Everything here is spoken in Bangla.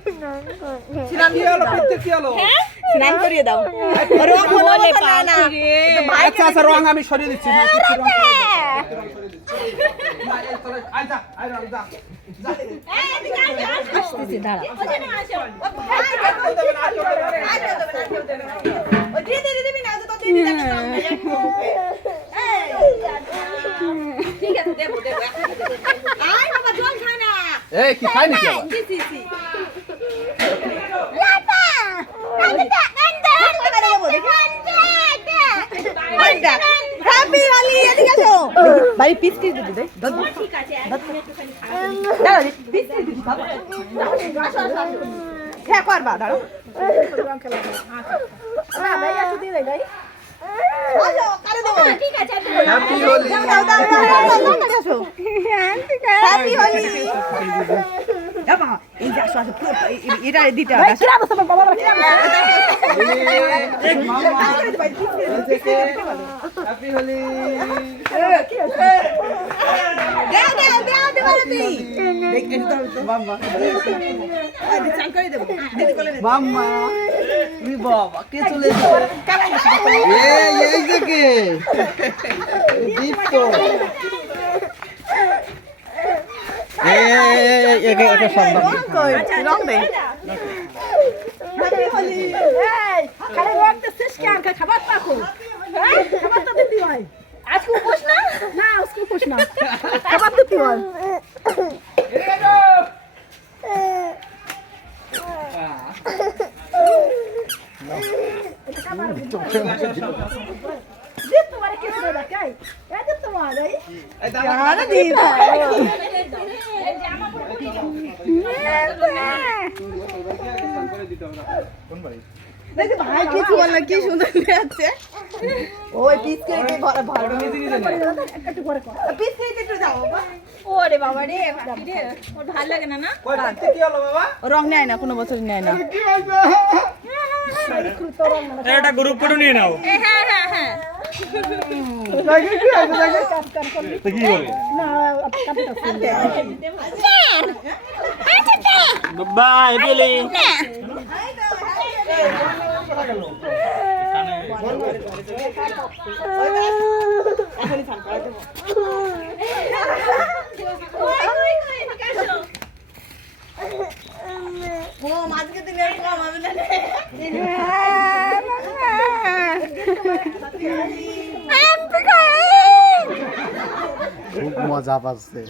কি হলো পিত্তে কি হলো স্নান করিয়ে দাও রং না আচ্ছা আচ্ছা রং আমি সরিয়ে দিচ্ছি হ্যাঁ পিত্তে রং সরিয়ে দিচ্ছি। না, এই চলে, আয় যা, আয় রং যা। আসতেছি দাঁড়া ঠিক আছে দেবো দেবো আয় বাবা জল খায় না এই কি খাই নাকি ভাই পিস কিস দিদি দে ঠিক আছে দাঁড়া পিস কিস দিদি বাবা হ্যাঁ করবা আছে হ্যাপি হোলি হ্যাপি হোলি বাবা এই যে আসো আসো এটা দিতে হবে। হ্যাপি হোলি তো করে দেবো দিদি কোলে নে মাম্মা বাবা কে চলে এসেছে? এই এই যে কে? দীপ্ত এই একে একে সম্মান কই রং দে হ্যাপি হোলি এই খালি রং শেষ কে আর খাবার পাকো হ্যাঁ খাবার তো দিতে হয় আজকে উপোস না না আজকে উপোস না খাবার দিতে হয় দিতে পারে কিছু না দেখাই এই দিতে পারে এই ভাই কিছু বলল কি সুন্দর আছে। ওই পিস কে কে ভালো ভালো একটু পরে কর পিস কে একটু যাও ওরে বাবা রে ভাবি রে। ওর ভালো লাগে না না? কি হলো বাবা? রং নেয় না কোনো বছর নেয় না। একটা গ্রুপ করে নিয়ে নাও। হ্যাঁ হ্যাঁ হ্যাঁ। বাই বলি? ও মাঝকে দিলে কম হবে না খুব মজা পাচ্ছে